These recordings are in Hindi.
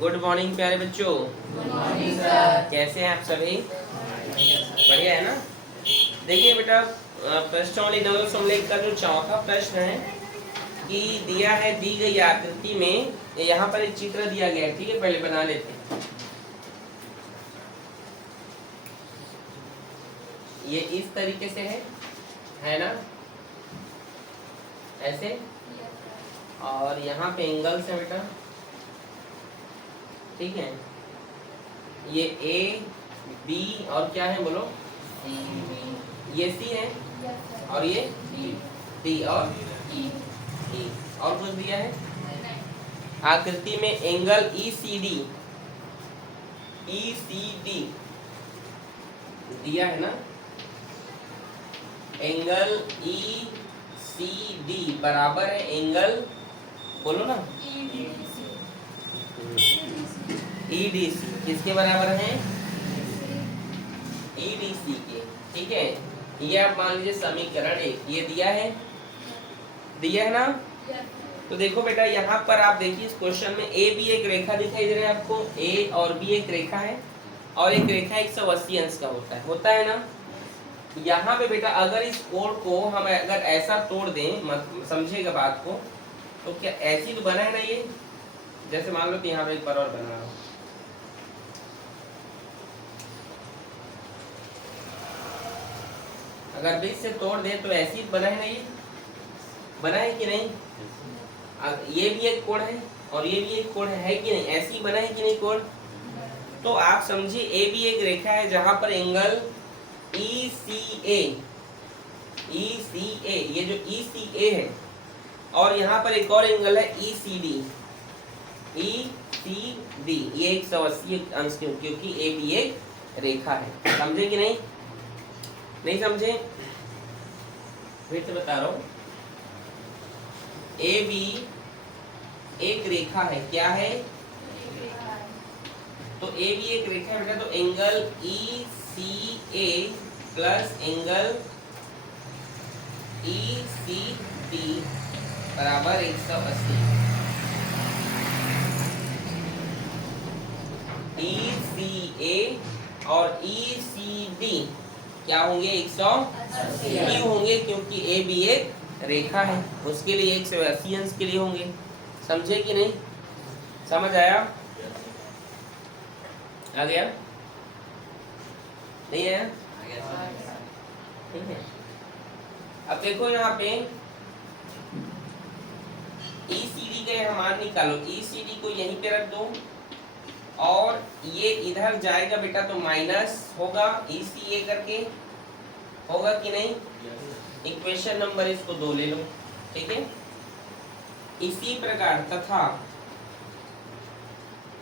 गुड मॉर्निंग प्यारे बच्चों। Good morning sir. कैसे हैं आप सभी? बढ़िया है ना। देखिए बेटा, प्रश्नावली 9 का जो चौथा प्रश्न है कि दिया है, दी गई आकृति में यहाँ पर एक चित्र दिया गया है। ठीक है, पहले बना लेते हैं। ये इस तरीके से है ना, ऐसे। और यहाँ पे एंगल्स है बेटा, ठीक है। ये ए बी और क्या है बोलो, ये सी है और ये डी और ई। और कुछ दिया है आकृति में, एंगल ईसीडी दिया है ना। एंगल ईसीडी बराबर है एंगल, बोलो ना, ईडीसी। किसके बराबर है? ईडीसी के। ठीक है, ये आप मान लीजिए समीकरण एक ये दिया है ना। तो देखो बेटा, यहाँ पर आप देखिए इस क्वेश्चन में ए बी एक रेखा दिखाई दे रहा है आपको, ए और बी एक रेखा है और एक रेखा 180 अंश का होता है ना। यहाँ पे बेटा अगर इस कोण को हम अगर ऐसा तोड़ दें, समझेगा बात को, तो क्या ऐसी तो बना है ना ये। जैसे मान लो कि यहाँ पे एक बार और बना रहा हूँ, अगर बीच से तोड़ दें तो ऐसी बना है ना, ये बना है कि नहीं। ये भी एक कोण है और ये भी एक कोण है कि नहीं, ऐसी बना है कि नहीं कोण। तो आप समझिए ए बी एक रेखा है जहां पर एंगल ECA, ये जो ECA है, और यहाँ पर एक और एंगल है ECD, ये 180 अंश क्योंकि ए बी एक रेखा है। समझे कि नहीं? नहीं समझे? फिर से बता रहा हूं, ए बी एक रेखा है। क्या है? तो ए बी एक रेखा है बेटा, तो angle ECA plus angle ECD बराबर 180। ECA और ECD क्या होंगे? 180 क्यों होंगे? क्योंकि ए बी एक रेखा है, उसके लिए 180 अंश के लिए होंगे। समझे कि नहीं? समझ आया? आ गया? नहीं आया? ठीक है। अब देखो यहाँ पे ECD का यहाँ मान निकालो। ECD को यहीं पे रख दो और ये इधर जाएगा बेटा तो माइनस होगा ECA करके, होगा कि नहीं। इक्वेशन नंबर इसको 2 ले लो, ठीक है। इसी प्रकार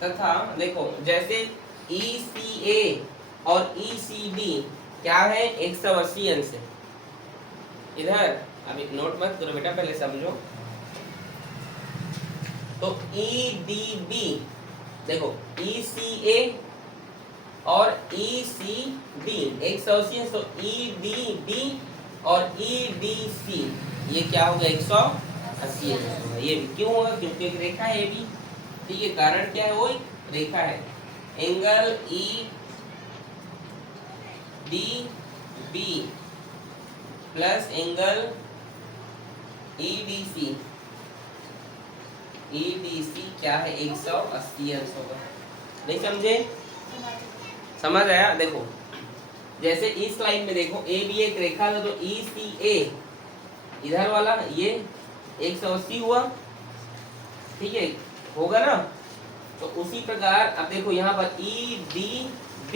तथा देखो, जैसे ECA और ECD क्या है? 180 अंश है। इधर अभी नोट मत करो बेटा, पहले समझो। तो EDB देखो, ECA और ECD 180, तो EDB और EDC ये क्या होगा? 180 होगा। ये भी क्यों होगा? क्योंकि एक रेखा है ये भी। ठीक है, कारण क्या है? वो एक रेखा है। Angle EDB plus angle EDC क्या है? 180 अंश होगा। नहीं समझे? समझ आया? देखो जैसे इस लाइन में देखो, ए बी एक रेखा था, तो ECA इधर वाला ये 180 हुआ, ठीक है, होगा ना। तो उसी प्रकार अब देखो यहाँ पर EDB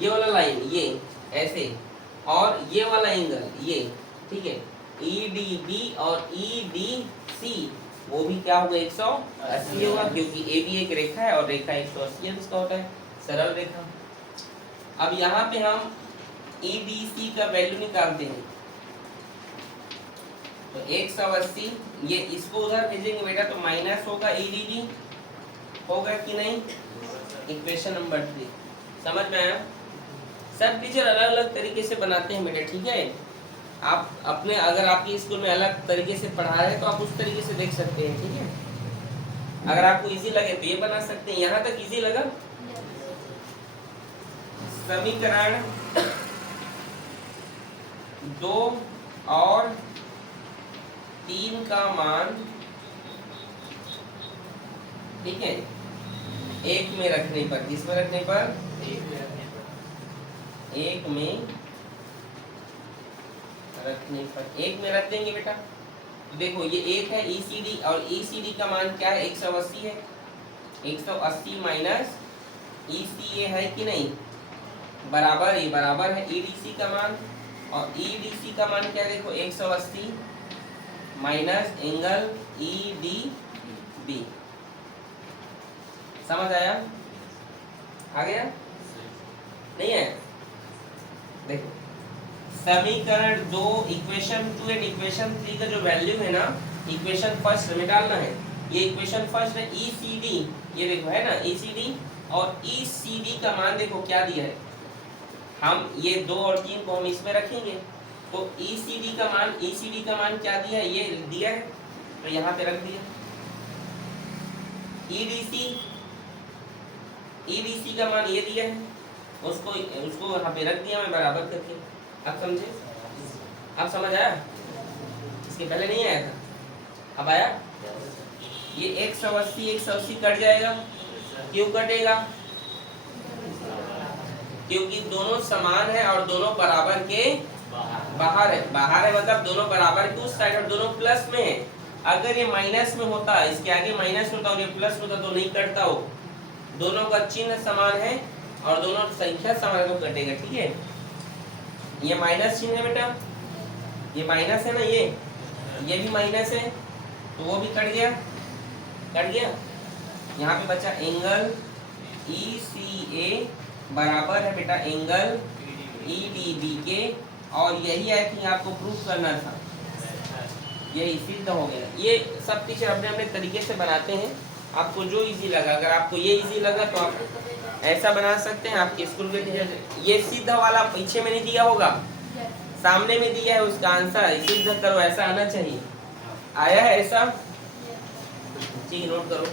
ये वाला लाइन ये ऐसे, और ये वाला एंगल ये, ठीक है, EDB और EDC वो भी क्या होगा? 180 होगा, क्योंकि ए बी एक रेखा है और रेखा 180 अंश का होता है, सरल रेखा। अब यहाँ पे हम EDC का वैल्यू निकालते हैं, तो 180 ये इसको उधर भेजेंगे बेटा तो माइनस होगा EDD, होगा कि नहीं। इक्वेशन नंबर 3 समझ में आया? सब टीचर अलग अलग तरीके से बनाते हैं बेटा, ठीक है। आप अपने, अगर आपकी स्कूल में अलग तरीके से पढ़ा रहे हैं तो आप उस तरीके से देख सकते हैं, ठीक है। अगर आपको इजी लगे तो ये बना सकते हैं। यहाँ तक इजी लगा? समीकरण 2 और 3 का मान, ठीक है, एक में रखने पर, किसमें रखने पर? एक में रख देंगे बेटा। देखो ये एक है ECD, और ECD का मान क्या है? 180 है। 180 माइनस ECA है कि नहीं? बराबर, ये बराबर है EDC का मान। और EDC का मान क्या है? देखो 180 माइनस एंगल EDB। समझ आया? आ गया? नहीं है? देखो समीकरण 2 इक्वेशन 2 एंड इक्वेशन 3 का जो वैल्यू है ना, इक्वेशन फर्स्ट में डालना है। ये इक्वेशन फर्स्ट है ECD, ये देखो है ना ECD, और ECD का मान देखो क्या दिया है। हम ये 2 और 3 को हम इसमें रखेंगे, तो ECD का मान क्या दिया है? ये दिया है, तो यहाँ पे रख दिया। EDC का मान ये दिया है, उसको यहाँ पे रख दिया मैं बराबर करके। अब समझे? अब समझ आया? इसके पहले नहीं आया था, अब आया? ये 180 कट जाएगा। क्यों कटेगा? क्योंकि दोनों समान है और दोनों बराबर के बाहर है। बाहर है मतलब दोनों बराबर के उस साइड और दोनों प्लस में है। अगर ये माइनस में होता, इसके आगे माइनस होता और ये प्लस होता तो नहीं कटता हो। दोनों का चिन्ह समान है और दोनों संख्या समान है तो कटेगा। ठीक है, ये माइनस चिन्ह है बेटा, ये माइनस है ना, ये भी माइनस है, तो वो भी कट गया। यहाँ पे बचा एंगल ECA बराबर है बेटा एंगल EDB के, और यही है कि आपको प्रूफ करना था। यही सिद्ध हो गया। ये सब टीचर अपने अपने तरीके से बनाते हैं, आपको जो इजी लगा। अगर आपको ये इजी लगा तो आप ऐसा बना सकते हैं। आपके स्कूल में टीचर ये सिद्ध वाला पीछे में नहीं दिया होगा, सामने में दिया है, उसका आंसर सिद्ध करो, ऐसा आना चाहिए। आया है ऐसा? ठीक, नोट करो।